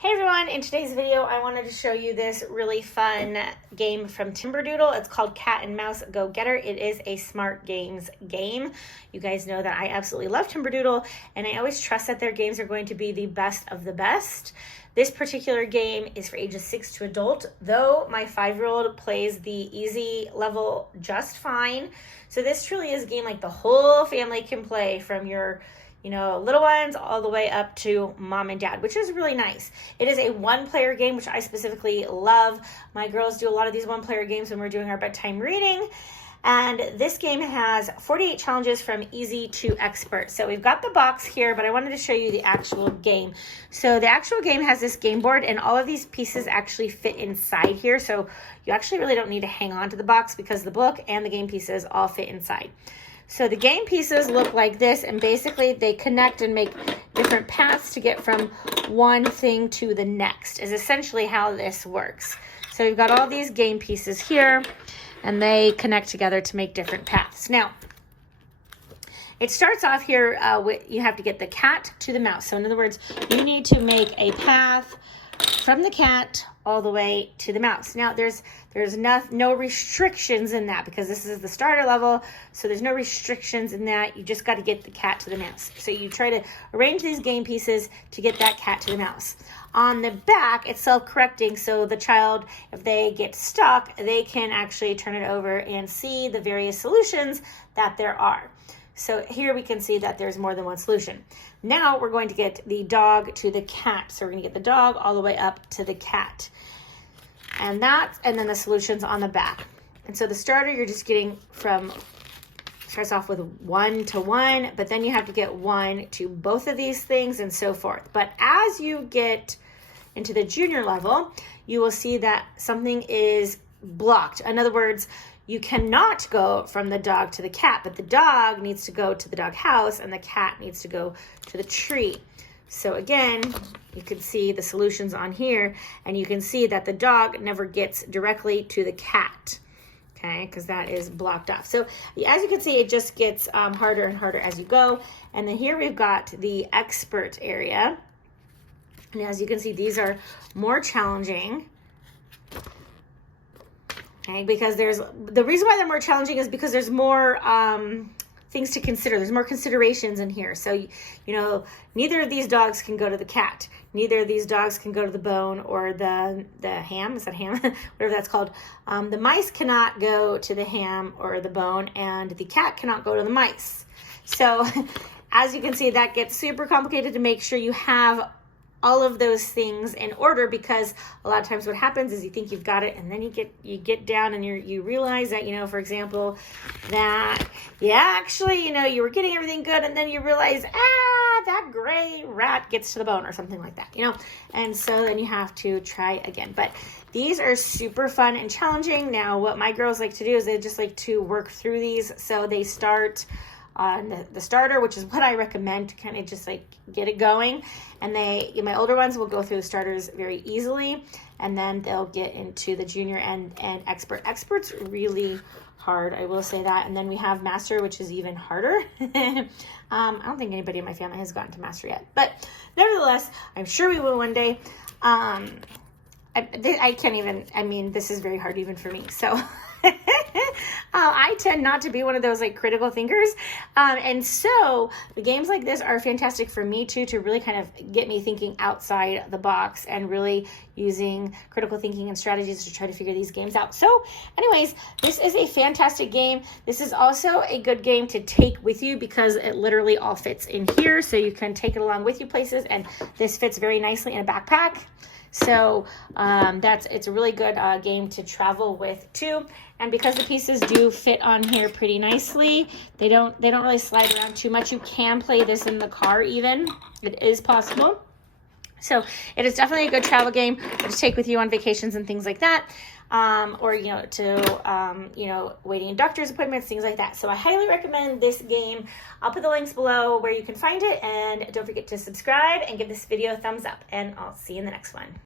Hey everyone, in today's video I wanted to show you this really fun game from Timberdoodle. It's called Cat and Mouse Go Getter. It is a smart games game. You guys know that I absolutely love Timberdoodle and I always trust that their games are going to be the best of the best. This particular game is for ages 6 to adult, though my 5-year-old plays the easy level just fine. So this truly is a game like the whole family can play, from your little ones all the way up to mom and dad, which is really nice. It is a one-player game, which I specifically love. My girls do a lot of these one-player games when we're doing our bedtime reading. And this game has 48 challenges from easy to expert. So we've got the box here, but I wanted to show you the actual game. So the actual game has this game board, and all of these pieces actually fit inside here. So you actually really don't need to hang on to the box because the book and the game pieces all fit inside. So the game pieces look like this, and basically they connect and make different paths to get from one thing to the next, is essentially how this works. So we've got all these game pieces here, and they connect together to make different paths. Now, it starts off here with, you have to get the cat to the mouse. So in other words, you need to make a path from the cat all the way to the mouse. Now there's no restrictions in that because this is the starter level, so there's no restrictions in that. You just got to get the cat to the mouse. So you try to arrange these game pieces to get that cat to the mouse. On the back, it's self-correcting, so the child, if they get stuck, they can actually turn it over and see the various solutions that there are. So here we can see that there's more than one solution. Now we're going to get the dog to the cat. So we're going to get the dog all the way up to the cat. And then the solutions on the back. And so the starter, you're just getting starts off with 1 to 1, but then you have to get 1 to both of these things and so forth. But as you get into the junior level, you will see that something is blocked. In other words, you cannot go from the dog to the cat, but the dog needs to go to the dog house and the cat needs to go to the tree. So again, you can see the solutions on here, and you can see that the dog never gets directly to the cat, okay, because that is blocked off. So as you can see, it just gets harder and harder as you go. And then here we've got the expert area. And as you can see, these are more challenging. Okay, because the reason why they're more challenging is because there's more things to consider. There's more considerations in here. So, neither of these dogs can go to the cat. Neither of these dogs can go to the bone or the ham. Is that ham? Whatever that's called. The mice cannot go to the ham or the bone, and the cat cannot go to the mice. So, as you can see, that gets super complicated to make sure you have all of those things in order, because a lot of times what happens is you think you've got it, and then you get down and you realize that, for example, that you were getting everything good, and then you realize, that gray rat gets to the bone or something like that, and so then you have to try again. But these are super fun and challenging. Now, what my girls like to do is they just like to work through these. So they start on the starter, which is what I recommend to kind of just like get it going. And my older ones will go through the starters very easily, and then they'll get into the junior and expert. Expert's really hard, I will say that. And then we have master, which is even harder. I don't think anybody in my family has gotten to master yet, but nevertheless, I'm sure we will one day. I can't even, this is very hard even for me. So I tend not to be one of those like critical thinkers. And so the games like this are fantastic for me too, to really kind of get me thinking outside the box and really using critical thinking and strategies to try to figure these games out. So anyways, this is a fantastic game. This is also a good game to take with you because it literally all fits in here. So you can take it along with you places, and this fits very nicely in a backpack. So it's a really good game to travel with too. And because the pieces do fit on here pretty nicely, they don't really slide around too much. You can play this in the car even. It is possible. So it is definitely a good travel game to take with you on vacations and things like that. Or waiting in doctor's appointments, things like that. So I highly recommend this game. I'll put the links below where you can find it, and don't forget to subscribe and give this video a thumbs up, and I'll see you in the next one.